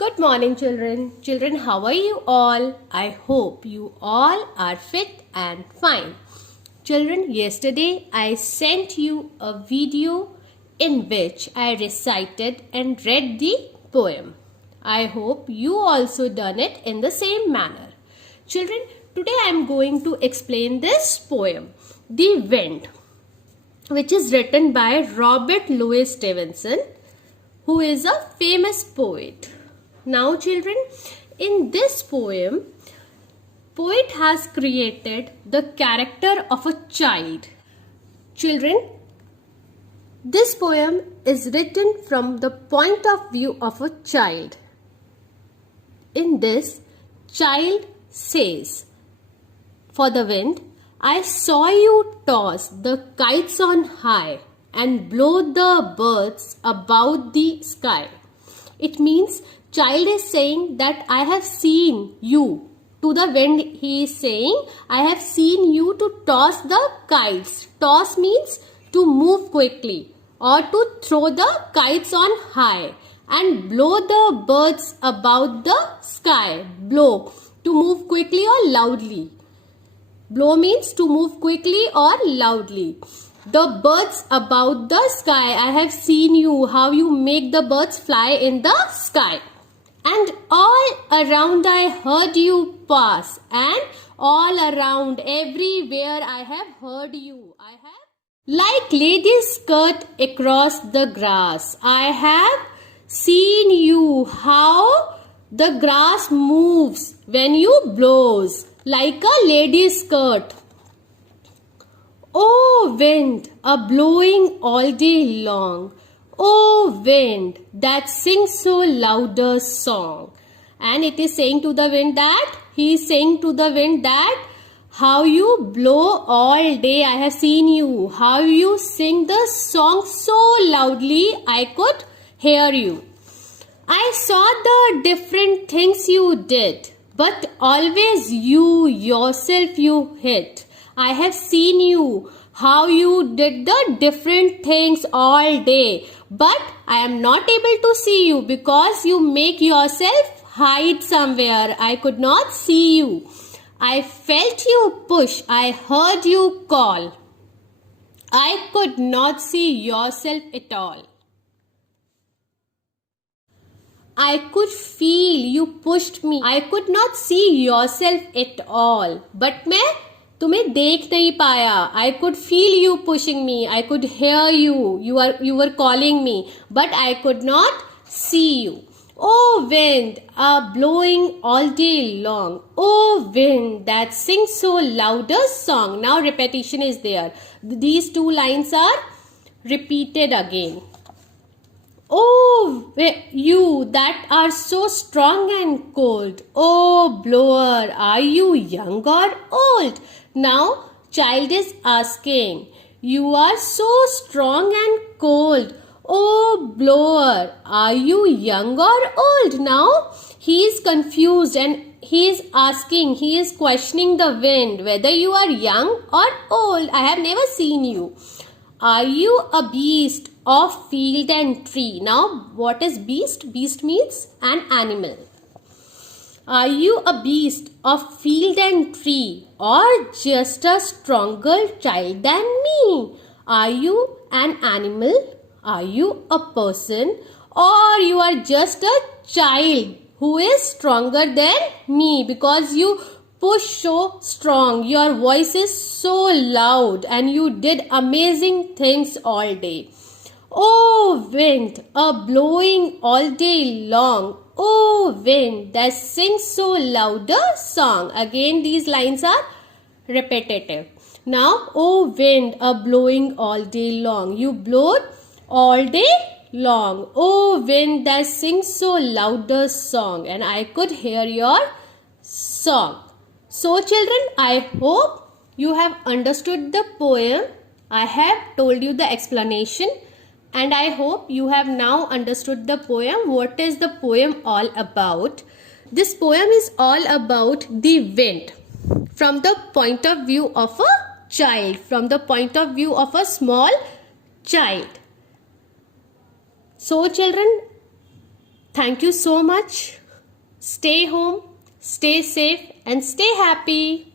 Good morning, children. Children, how are you all? I hope you all are fit and fine. Children, yesterday I sent you a video in which I recited and read the poem. I hope you also done it in the same manner. Children, today I am going to explain this poem, The Wind, which is written by Robert Louis Stevenson, who is a famous poet. Now, children, in this poem, poet has created the character of a child. Children, this poem is written from the point of view of a child. In this, child says, "For the wind, I saw you toss the kites on high and blow the birds about the sky." It means child is saying that I have seen you. To the wind he is saying, I have seen you to toss the kites. Toss means to move quickly or to throw the kites on high and blow the birds about the sky. Blow, to move quickly or loudly. Blow means to move quickly or loudly. The birds about the sky, I have seen you, how you make the birds fly in the sky. And all around I heard you pass, and all around, everywhere I have heard you. I have, like ladies skirt across the grass, I have seen you, how the grass moves when you blows, like a lady's skirt. Oh wind, a blowing all day long. Oh wind, that sings so louder song. And it is saying to the wind that, he is saying to the wind that, how you blow all day, I have seen you. How you sing the song so loudly, I could hear you. I saw the different things you did, but always you yourself you hid. I have seen you, how you did the different things all day, but I am not able to see you because you make yourself hide somewhere. I could not see you. I felt you push, I heard you call. I could not see yourself at all. I could feel you pushed me. I could not see yourself at all. But मैं तुम्हें देख नहीं पाया. I could feel you pushing me. I could hear you. You were calling me. But I could not see you. Oh wind, blowing all day long. Oh wind, that sings so louder song. Now repetition is there. These two lines are repeated again. Oh, you that are so strong and cold. Oh, blower, are you young or old? Now, child is asking, you are so strong and cold. Oh, blower, are you young or old? Now, he is confused and he is asking, he is questioning the wind, whether you are young or old. I have never seen you. Are you a beast of field and tree? Now, what is beast? Beast means an animal. Are you a beast of field and tree, or just a stronger child than me? Are you an animal? Are you a person? Or you are just a child who is stronger than me because you push so strong, your voice is so loud, and you did amazing things all day. Oh wind, a blowing all day long. Oh wind, that sings so louder song. Again these lines are repetitive. Now, oh wind, a blowing all day long. You blowed all day long. Oh wind, that sings so louder song, and I could hear your song. So children, I hope you have understood the poem. I have told you the explanation, and I hope you have now understood the poem. What is the poem all about? This poem is all about the wind from the point of view of a child, from the point of view of a small child. So children, Thank you so much. Stay home, stay safe, and stay happy.